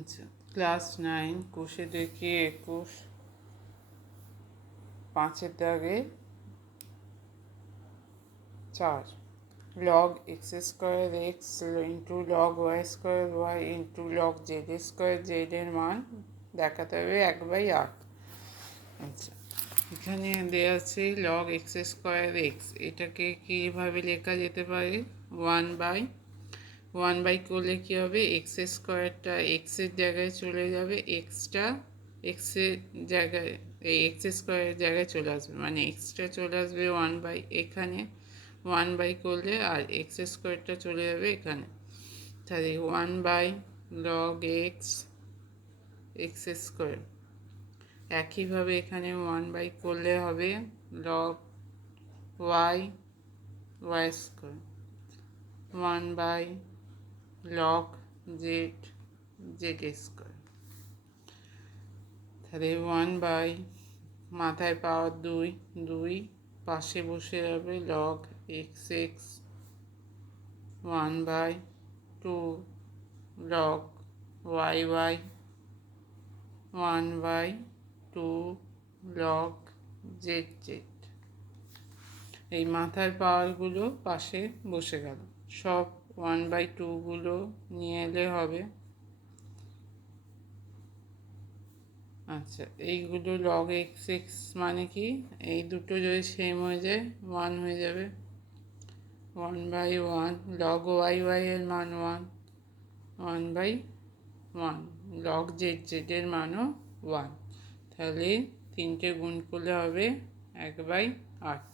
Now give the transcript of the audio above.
আচ্ছা, ক্লাস 9 কোষে দেখি 21 5-এর দাগে 4 log x square x into log y square y into log z square z এর মান দেখাতে হবে 1/8। আচ্ছা, এখানে দেওয়া আছে log x স্কোয়ার x, এটাকে কীভাবে লেখা যেতে পারে? 1/1 করলে কী হবে? এক্স স্কোয়ারটা এক্সের জায়গায় চলে যাবে, এক্সটা এক্সের জায়গায় এই এক্স স্কোয়ারের জায়গায় চলে আসবে, মানে এক্সটা চলে আসবে 1/, এখানে 1/, করলে আর এক্স স্কোয়ারটা চলে যাবে এখানে, তাহলে 1/log এক্স স্কোয়ার। একইভাবে এখানে 1/, করলে হবে log y square, 1/log z square. তাহলে 1/, মাথায় পাওয়ার 2 পাশে বসে যাবে log x, 1/2 log y, 1/2 log z। এই মাথার পাওয়ারগুলো পাশে বসে গেল, সব 1/2 নিয়ে এলে হবে। আচ্ছা, এইগুলো log x মানে কি? এই দুটো যদি সেম হয়ে যায় 1 হয়ে যাবে, 1/1 log y এর মান 1/1 log z এর মানও 1, তাহলে 3টে গুণ করলে হবে 1/8।